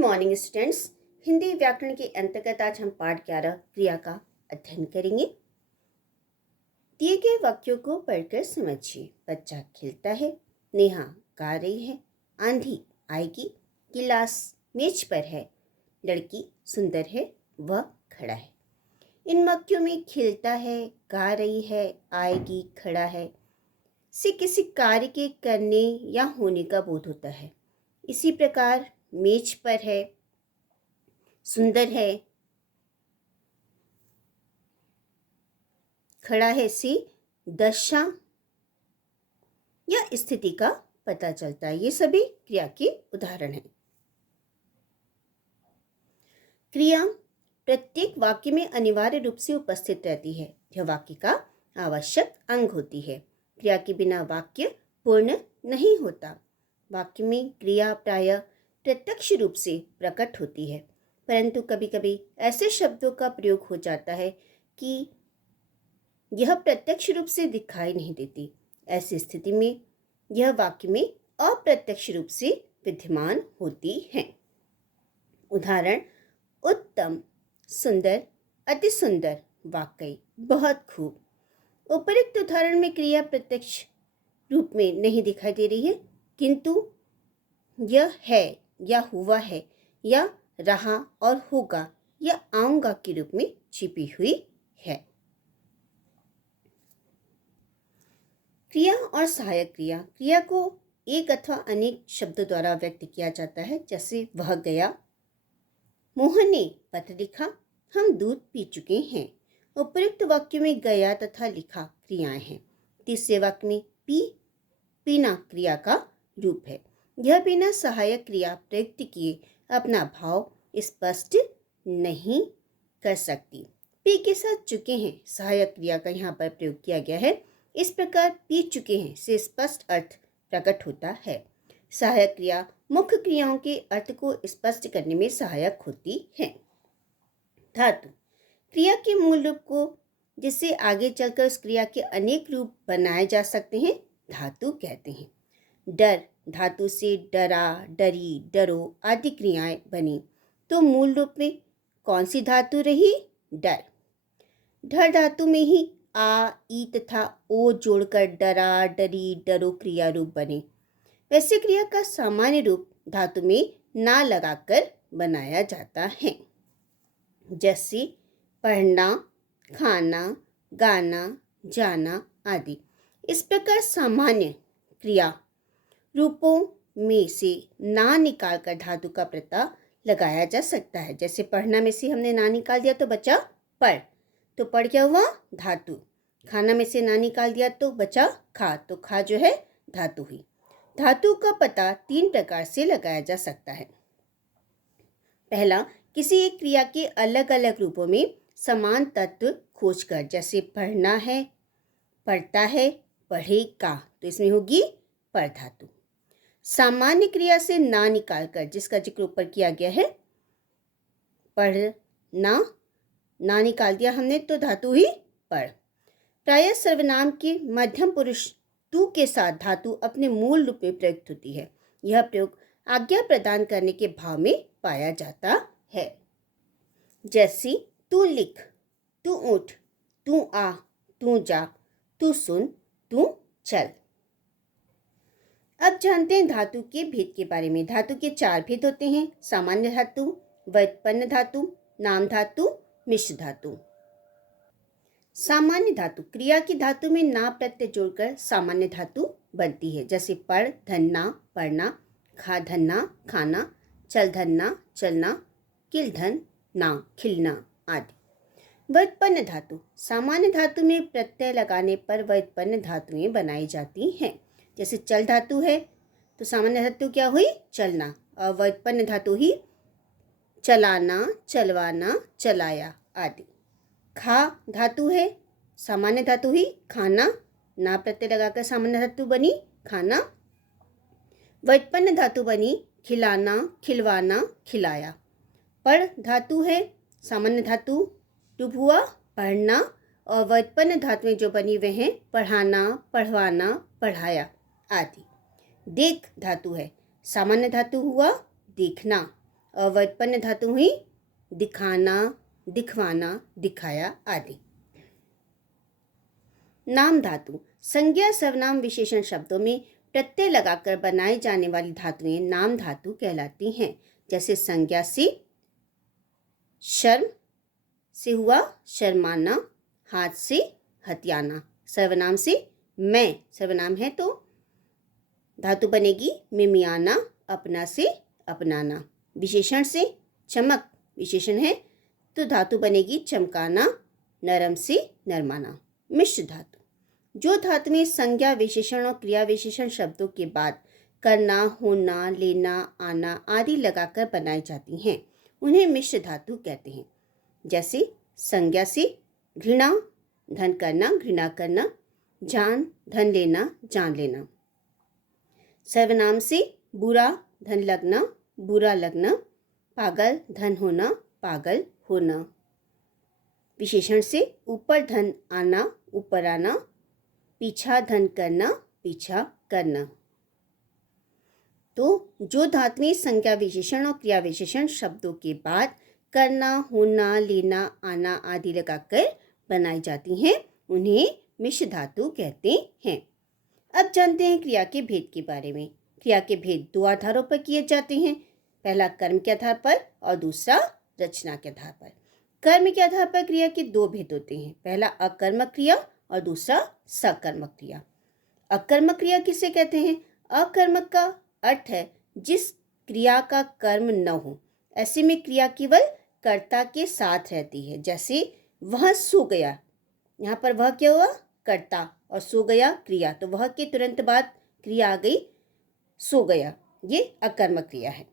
Good morning students. Hindi व्याकरण के अंतर्गत आज हम पाठ 11 क्रिया का अध्ययन करेंगे। दिए गए वाक्यों को पढ़कर समझिए। बच्चा खेलता है, नेहा गा रही है, आंधी आएगी, गिलास मेज पर है, लड़की सुंदर है, वह खड़ा है। इन वाक्यों में खेलता है, गा रही है, आएगी, खड़ा है से किसी कार्य के करने या होने का बोध होता है। इसी प्रकार मेज पर है, सुंदर है, खड़ा है से दशा या स्थिति का पता चलता है। ये सभी क्रिया के उदाहरण हैं। क्रिया प्रत्येक वाक्य में अनिवार्य रूप से उपस्थित रहती है। यह वाक्य का आवश्यक अंग होती है। क्रिया के बिना वाक्य पूर्ण नहीं होता। वाक्य में क्रिया प्रायः प्रत्यक्ष रूप से प्रकट होती है, परंतु कभी कभी ऐसे शब्दों का प्रयोग हो जाता है कि यह प्रत्यक्ष रूप से दिखाई नहीं देती। ऐसी स्थिति में यह वाक्य में अप्रत्यक्ष रूप से विद्यमान होती है। उदाहरण: उत्तम, सुंदर, अति सुंदर, वाकई, बहुत खूब। उपरोक्त उदाहरण में क्रिया प्रत्यक्ष रूप में नहीं दिखाई दे रही है, किंतु यह है या हुआ है या रहा और होगा या आऊंगा के रूप में छिपी हुई है। क्रिया और सहायक क्रिया। क्रिया को एक अथवा अनेक शब्दों द्वारा व्यक्त किया जाता है, जैसे वह गया, मोहन ने पत्र लिखा, हम दूध पी चुके हैं। उपयुक्त वाक्य में गया तथा लिखा क्रियाएं हैं। तीसरे वाक्य में पीना क्रिया का रूप है। यह बिना सहायक क्रिया प्रयुक्त किए अपना भाव स्पष्ट नहीं कर सकती। पी के साथ चुके हैं सहायक क्रिया का यहाँ पर प्रयोग किया गया है। इस प्रकार पी चुके हैं से स्पष्ट अर्थ प्रकट होता है। सहायक क्रिया मुख्य क्रियाओं के अर्थ को स्पष्ट करने में सहायक होती है। धातु क्रिया के मूल रूप को जिससे आगे चलकर उस क्रिया के अनेक रूप बनाए जा सकते हैं धातु कहते हैं। डर धातु से डरा, डरी, डरो आदि क्रियाएं बनी, तो मूल रूप में कौन सी धातु रही? डर। ढर धातु में ही आ, ई तथा ओ जोड़कर डरा, डरी, डरो क्रिया रूप बने। वैसे क्रिया का सामान्य रूप धातु में ना लगाकर बनाया जाता है, जैसे पढ़ना, खाना, गाना, जाना आदि। इस प्रकार सामान्य क्रिया रूपों में से ना निकालकर धातु का प्रत्यय लगाया जा सकता है। जैसे पढ़ना में से हमने ना निकाल दिया तो बचा पढ़, तो पढ़ क्या हुआ? धातु। खाना में से ना निकाल दिया तो बचा खा, तो खा जो है धातु हुई। धातु का पता 3 प्रकार से लगाया जा सकता है। पहला, किसी एक क्रिया के अलग अलग रूपों में समान तत्व खोजकर, जैसे पढ़ना है, पढ़ता है, पढ़ेगा, तो इसमें होगी पर धातु। सामान्य क्रिया से ना निकालकर, जिसका जिक्र ऊपर किया गया है, पढ़ना, ना निकाल दिया हमने तो धातु ही पढ़। प्रायः सर्वनाम के मध्यम पुरुष तू के साथ धातु अपने मूल रूप में प्रयुक्त होती है। यह प्रयोग आज्ञा प्रदान करने के भाव में पाया जाता है, जैसे तू लिख, तू उठ, तू आ, तू जा, तू सुन, तू चल। अब जानते हैं धातु के भेद के बारे में। धातु के 4 भेद होते हैं: सामान्य धातु, व्युत्पन्न धातु, नाम धातु, मिश्र धातु। सामान्य धातु क्रिया की धातु में ना प्रत्यय जोड़कर सामान्य धातु बनती है, जैसे पढ़ धन्ना, पढ़ना, खा धन्ना, खाना, चल धन्ना, चलना, किल धन ना, खिलना आदि। व्युत्पन्न धातु सामान्य धातु में प्रत्यय लगाने पर व्युत्पन्न धातुएं बनाई जाती हैं। जैसे चल धातु है तो सामान्य धातु क्या हुई? चलना, और व्युत्पन्न धातु ही चलाना, चलवाना, चलाया आदि। खा धातु है, सामान्य धातु ही खाना, ना प्रत्यय लगाकर सामान्य धातु बनी खाना। व्युत्पन्न धातु बनी खिलाना, खिलवाना, खिलाया। पढ़ धातु है, सामान्य धातु रूप हुआ पढ़ना, और व्युत्पन्न धातुएं जो बनी वे हैं पढ़ाना, पढ़वाना, पढ़ाया आदि। देख धातु है, सामान्य धातु हुआ देखना, और व्युत्पन्न धातु हुई दिखाना, दिखवाना, दिखाया आदि। नाम धातु संज्ञा, सर्वनाम, विशेषण शब्दों में प्रत्यय लगाकर बनाई जाने वाली धातुएं नाम धातु कहलाती हैं। जैसे संज्ञा से शर्म से हुआ शर्माना, हाथ से हथियाना। सर्वनाम से मैं, सर्वनाम है तो धातु बनेगी मिमियाना, अपना से अपनाना। विशेषण से चमक, विशेषण है तो धातु बनेगी चमकाना, नरम से नरमाना। मिश्र धातु जो धातुएं संज्ञा, विशेषण और क्रिया विशेषण शब्दों के बाद करना, होना, लेना, आना आदि लगाकर बनाई जाती हैं, उन्हें मिश्र धातु कहते हैं। जैसे संज्ञा से घृणा, धन करना, घृणा करना। जान, धन लेना, जान लेना। सर्वनाम से बुरा, धन लगना, बुरा लगना। पागल, धन होना, पागल होना। विशेषण से ऊपर धन आना, ऊपर आना। पीछा, धन करना, पीछा करना। तो जो धातुएं संज्ञा, विशेषण और क्रिया विशेषण शब्दों के बाद करना, होना, लेना, आना आदि लगाकर बनाई जाती हैं, उन्हें मिश्र धातु कहते हैं। अब जानते हैं क्रिया के भेद के बारे में। क्रिया के भेद दो आधारों पर किए जाते हैं। पहला कर्म के आधार पर और दूसरा रचना के आधार पर। कर्म के आधार पर क्रिया के दो भेद होते हैं। पहला अकर्मक क्रिया और दूसरा सकर्मक क्रिया। अकर्मक क्रिया किसे कहते हैं? अकर्मक का अर्थ है जिस क्रिया का कर्म न हो। ऐसे में क्रिया केवल कर्ता के साथ रहती है। जैसे वह सो गया, यहाँ पर वह क्या हुआ? कर्ता, और सो गया क्रिया, तो वह के तुरंत बाद क्रिया आ गई सो गया, ये अकर्मक क्रिया है।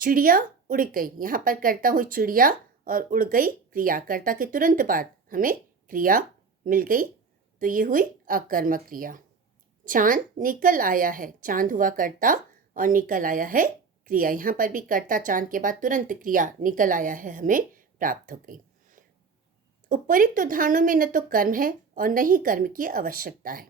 चिड़िया उड़ गई, यहाँ पर कर्ता हुई चिड़िया और उड़ गई क्रिया, कर्ता के तुरंत बाद हमें क्रिया मिल गई, तो ये हुई अकर्मक क्रिया। चांद निकल आया है, चांद हुआ कर्ता और निकल आया है क्रिया, यहाँ पर भी कर्ता चांद के बाद तुरंत क्रिया निकल आया है हमें प्राप्त हो गई। उपरोक्त उदाहरणों में न तो कर्म है और न ही कर्म की आवश्यकता है।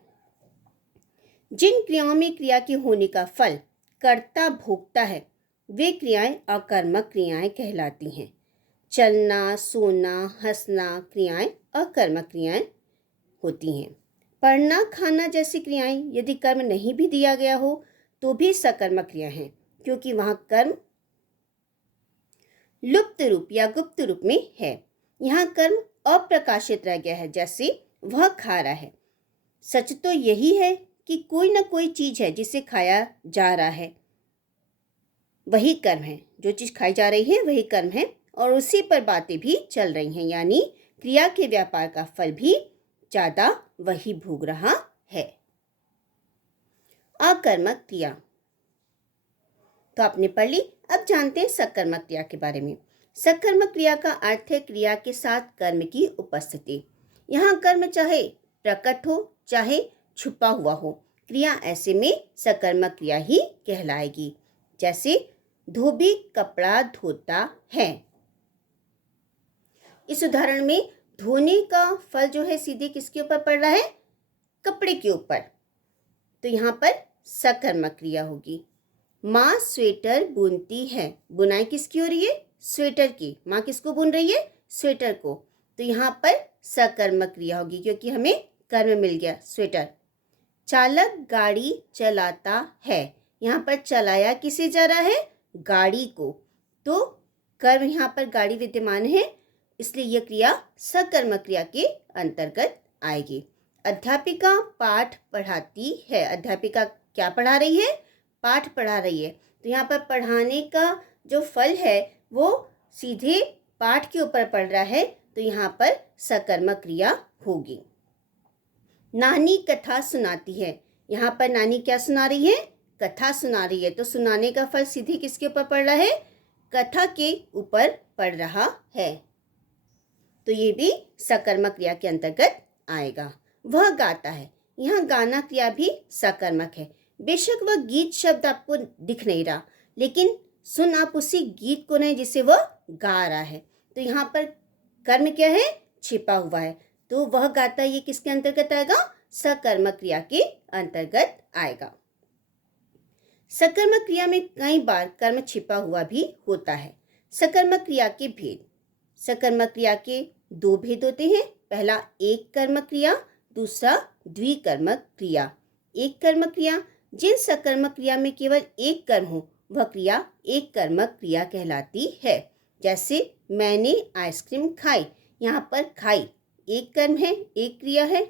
जिन क्रियाओं में क्रिया के होने का फल कर्ता भोगता है वे क्रियाएं अकर्मक क्रियाएं कहलाती हैं। चलना, सोना, हंसना क्रियाएं अकर्मक क्रियाएं होती हैं। पढ़ना, खाना जैसी क्रियाएं यदि कर्म नहीं भी दिया गया हो तो भी सकर्मक क्रिया हैं, क्योंकि वहां कर्म लुप्त रूप या गुप्त रूप में है। यहाँ कर्म अप्रकाशित रह गया है, जैसे वह खा रहा है। सच तो यही है कि कोई ना कोई चीज है जिसे खाया जा रहा है, वही कर्म है। जो चीज खाई जा रही है वही कर्म है और उसी पर बातें भी चल रही हैं, यानी क्रिया के व्यापार का फल भी ज्यादा वही भोग रहा है। अकर्मक क्रिया तो आपने पढ़ ली। अब जानते हैं सकर्मक क्रिया के बारे में। सकर्मक क्रिया का अर्थ है क्रिया के साथ कर्म की उपस्थिति। यहाँ कर्म चाहे प्रकट हो चाहे छुपा हुआ हो, क्रिया ऐसे में सकर्मक क्रिया ही कहलाएगी। जैसे धोबी कपड़ा धोता है। इस उदाहरण में धोने का फल जो है सीधे किसके ऊपर पड़ रहा है? कपड़े के ऊपर, तो यहाँ पर सकर्मक क्रिया होगी। माँ स्वेटर बुनती है। बुनाई किसकी हो रही है? स्वेटर की। माँ किसको बुन रही है? स्वेटर को, तो यहाँ पर सकर्मक क्रिया होगी क्योंकि हमें कर्म मिल गया स्वेटर। चालक गाड़ी चलाता है। यहाँ पर चलाया किसे जा रहा है? गाड़ी को, तो कर्म यहाँ पर गाड़ी विद्यमान है, इसलिए यह क्रिया सकर्मक क्रिया के अंतर्गत आएगी। अध्यापिका पाठ पढ़ाती है। अध्यापिका क्या पढ़ा रही है? पाठ पढ़ा रही है, तो यहाँ पर पढ़ाने का जो फल है वो सीधे पाठ के ऊपर पड़ रहा है, तो यहाँ पर सकर्मक क्रिया होगी। नानी कथा सुनाती है। यहाँ पर नानी क्या सुना रही है? कथा सुना रही है, तो सुनाने का फल सीधे किसके ऊपर पड़ रहा है? कथा के ऊपर पड़ रहा है, तो ये भी सकर्मक क्रिया के अंतर्गत आएगा। वह गाता है। यहाँ गाना क्रिया भी सकर्मक है। बेशक वह गीत शब्द आपको दिख नहीं रहा, लेकिन सुन आप उसी गीत को नहीं जिसे वह गा रहा है, तो यहाँ पर कर्म क्या है? छिपा हुआ है, तो वह गाता ये किसके अंतर्गत आएगा? सकर्मक क्रिया के अंतर्गत आएगा। सकर्मक क्रिया में कई बार कर्म छिपा हुआ भी होता है। सकर्मक क्रिया के भेद। सकर्मक क्रिया के दो भेद होते हैं। पहला एक कर्मक क्रिया, दूसरा द्विकर्मक क्रिया। एक कर्मक क्रिया, जिन सकर्मक क्रिया में केवल एक कर्म हो वह क्रिया एक कर्मक क्रिया कहलाती है। जैसे मैंने आइसक्रीम खाई, यहाँ पर खाई एक कर्म है, एक क्रिया है।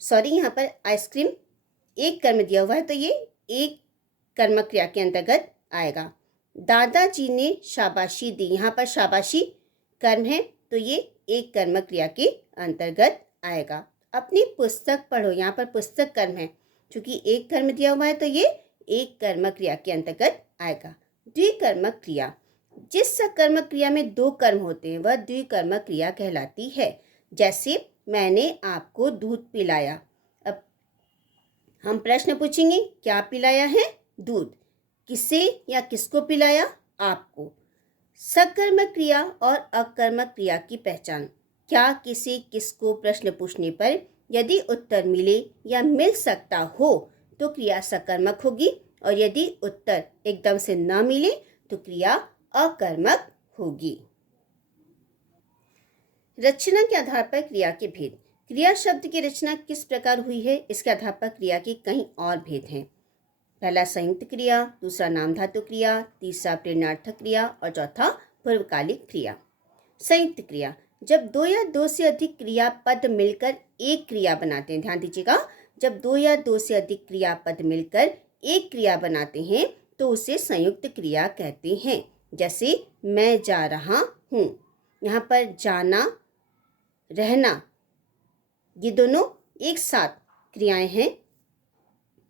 यहाँ पर आइसक्रीम एक कर्म दिया हुआ है तो ये एक कर्मक क्रिया के अंतर्गत आएगा। दादाजी ने शाबाशी दी, यहाँ पर शाबाशी कर्म है तो ये एक कर्मक क्रिया के अंतर्गत आएगा। अपनी पुस्तक पढ़ो, यहाँ पर पुस्तक कर्म है, क्योंकि एक कर्म दिया हुआ है तो ये एक कर्मक क्रिया के अंतर्गत आएगा। द्विकर्मक क्रिया, जिस सकर्मक क्रिया में दो कर्म होते हैं वह द्विकर्मक क्रिया कहलाती है। जैसे मैंने आपको दूध पिलाया। अब हम प्रश्न पूछेंगे, क्या पिलाया है? दूध। किसे या किसको पिलाया? आपको। सकर्मक क्रिया और अकर्मक क्रिया की पहचान। क्या, किसे, किसको प्रश्न पूछने पर यदि उत्तर मिले या मिल सकता हो तो क्रिया सकर्मक होगी, और यदि उत्तर एकदम से न मिले तो क्रिया अकर्मक होगी। रचना के आधार पर क्रिया के भेद। क्रिया शब्द की रचना किस प्रकार हुई है, इसके आधार पर क्रिया के कई और भेद हैं। पहला संयुक्त क्रिया, दूसरा नाम धातु क्रिया, तीसरा प्रेरणार्थक क्रिया और चौथा पूर्वकालिक क्रिया। संयुक्त क्रिया, जब दो या दो से अधिक क्रियापद मिलकर एक क्रिया बनाते हैं। ध्यान दीजिएगा, जब दो या दो से अधिक क्रियापद मिलकर एक क्रिया बनाते हैं तो उसे संयुक्त क्रिया कहते हैं। जैसे मैं जा रहा हूँ, यहाँ पर जाना, रहना, ये दोनों एक साथ क्रियाएं हैं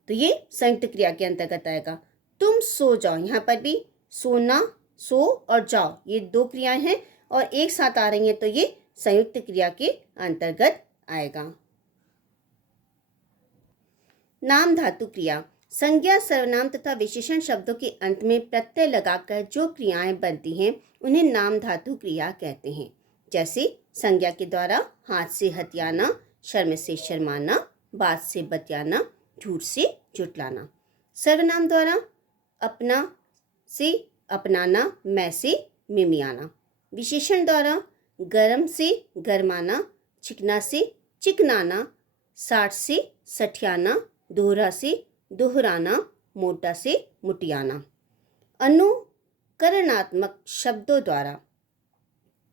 तो ये संयुक्त क्रिया के अंतर्गत आएगा। तुम सो जाओ, यहाँ पर भी सोना, सो और जाओ ये दो क्रियाएं हैं और एक साथ आ रही हैं तो ये संयुक्त क्रिया के अंतर्गत आएगा। नाम धातु क्रिया, संज्ञा, सर्वनाम तथा विशेषण शब्दों के अंत में प्रत्यय लगाकर जो क्रियाएं बनती हैं उन्हें नाम धातु क्रिया कहते हैं। जैसे संज्ञा के द्वारा हाथ से हथियाना, शर्म से शर्माना, बात से बतियाना, झूठ से झुठलाना। सर्वनाम द्वारा अपना से अपनाना, मैं से मिमियाना। विशेषण द्वारा गरम से गरमाना, चिकना से चिकनाना, साठ से सठियाना, दोहरा से दोहराना, मोटा से मुटियाना। अनुकरणात्मक शब्दों द्वारा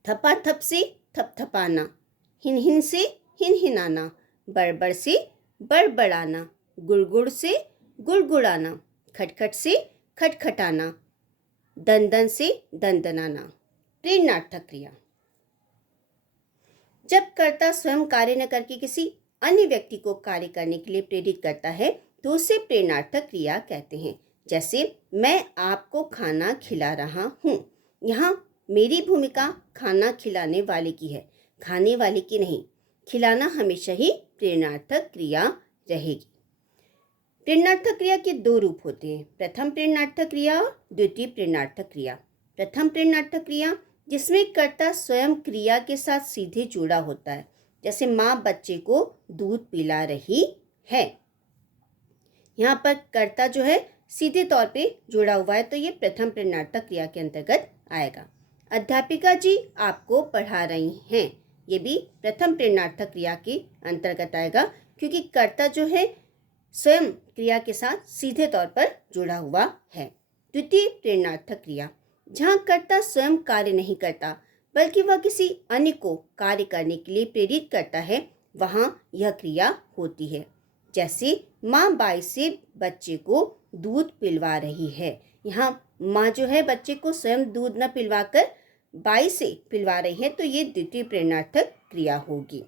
थपाथप से थपथपाना, हिन से हिनहिनाना, बड़बड़ से बड़बड़ाना, गुड़गुड़ से गुड़गुड़ाना, खटखट से खटखटाना, दंदन से दंदनाना। प्रेरणार्थक क्रिया, जब कर्ता स्वयं कार्य न करके किसी अन्य व्यक्ति को कार्य करने के लिए प्रेरित करता है तो उसे प्रेरणार्थक क्रिया कहते हैं। जैसे मैं आपको खाना खिला रहा हूँ, यहाँ मेरी भूमिका खाना खिलाने वाले की है, खाने वाले की नहीं। खिलाना हमेशा ही प्रेरणार्थक क्रिया रहेगी। प्रेरणार्थक क्रिया के दो रूप होते हैं, प्रथम प्रेरणार्थक क्रिया, द्वितीय प्रेरणार्थक क्रिया। प्रथम प्रेरणार्थक क्रिया जिसमें कर्ता स्वयं क्रिया के साथ सीधे जुड़ा होता है। जैसे माँ बच्चे को दूध पिला रही है, यहाँ पर कर्ता जो है सीधे तौर पे जुड़ा हुआ है तो ये प्रथम प्रेरणार्थक क्रिया के अंतर्गत आएगा। अध्यापिका जी आपको पढ़ा रही हैं, ये भी प्रथम प्रेरणार्थक क्रिया के अंतर्गत आएगा क्योंकि कर्ता जो है स्वयं क्रिया के साथ सीधे तौर पर जुड़ा हुआ है। द्वितीय प्रेरणार्थक क्रिया, जहाँ कर्ता स्वयं कार्य नहीं करता बल्कि वह किसी अन्य को कार्य करने के लिए प्रेरित करता है, वहाँ यह क्रिया होती है। जैसे माँ बाई से बच्चे को दूध पिलवा रही है, यहाँ माँ जो है बच्चे को स्वयं दूध न पिलवाकर बाई से पिलवा रही है तो ये द्वितीय प्रेरणार्थक क्रिया होगी।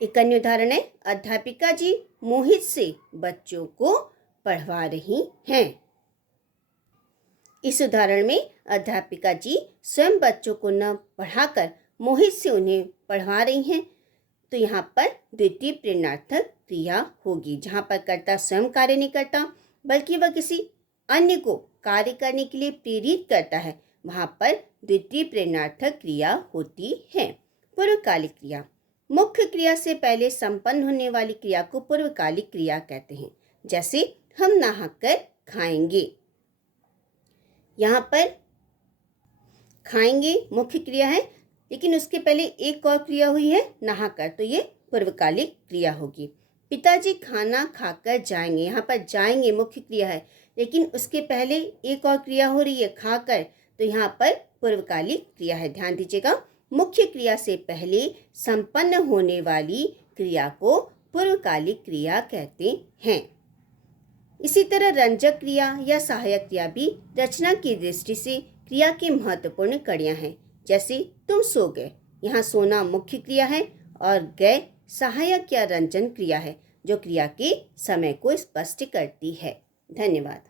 एक अन्य उदाहरण है, अध्यापिका जी मोहित से बच्चों को पढ़वा रही हैं। इस उदाहरण में अध्यापिका जी स्वयं बच्चों को न पढ़ाकर मोहित से उन्हें पढ़वा रही हैं तो यहाँ पर द्वितीय प्रेरणार्थक क्रिया होगी। जहाँ पर कर्ता स्वयं कार्य नहीं करता बल्कि वह किसी अन्य को कार्य करने के लिए प्रेरित करता है, वहाँ पर द्वितीय प्रेरणार्थक क्रिया होती है। पूर्वकालिक क्रिया, मुख्य क्रिया से पहले संपन्न होने वाली क्रिया को पूर्वकालिक क्रिया कहते हैं। जैसे हम नहाकर खाएंगे, यहाँ पर खाएंगे मुख्य क्रिया है, लेकिन उसके पहले एक और क्रिया हुई है नहाकर, तो ये पूर्वकालिक क्रिया होगी। पिताजी खाना खाकर जाएंगे, यहाँ पर जाएंगे मुख्य क्रिया है, लेकिन उसके पहले एक और क्रिया हो रही है खाकर, तो यहाँ पर पूर्वकालिक क्रिया है। ध्यान दीजिएगा, मुख्य क्रिया से पहले संपन्न होने वाली क्रिया को पूर्वकालिक क्रिया कहते हैं। इसी तरह रंजक क्रिया या सहायक क्रिया भी रचना की दृष्टि से क्रिया की महत्वपूर्ण कड़ियां हैं। जैसे तुम सो गए, यहाँ सोना मुख्य क्रिया है और गए सहायक या रंजन क्रिया है, जो क्रिया के समय को स्पष्ट करती है। धन्यवाद।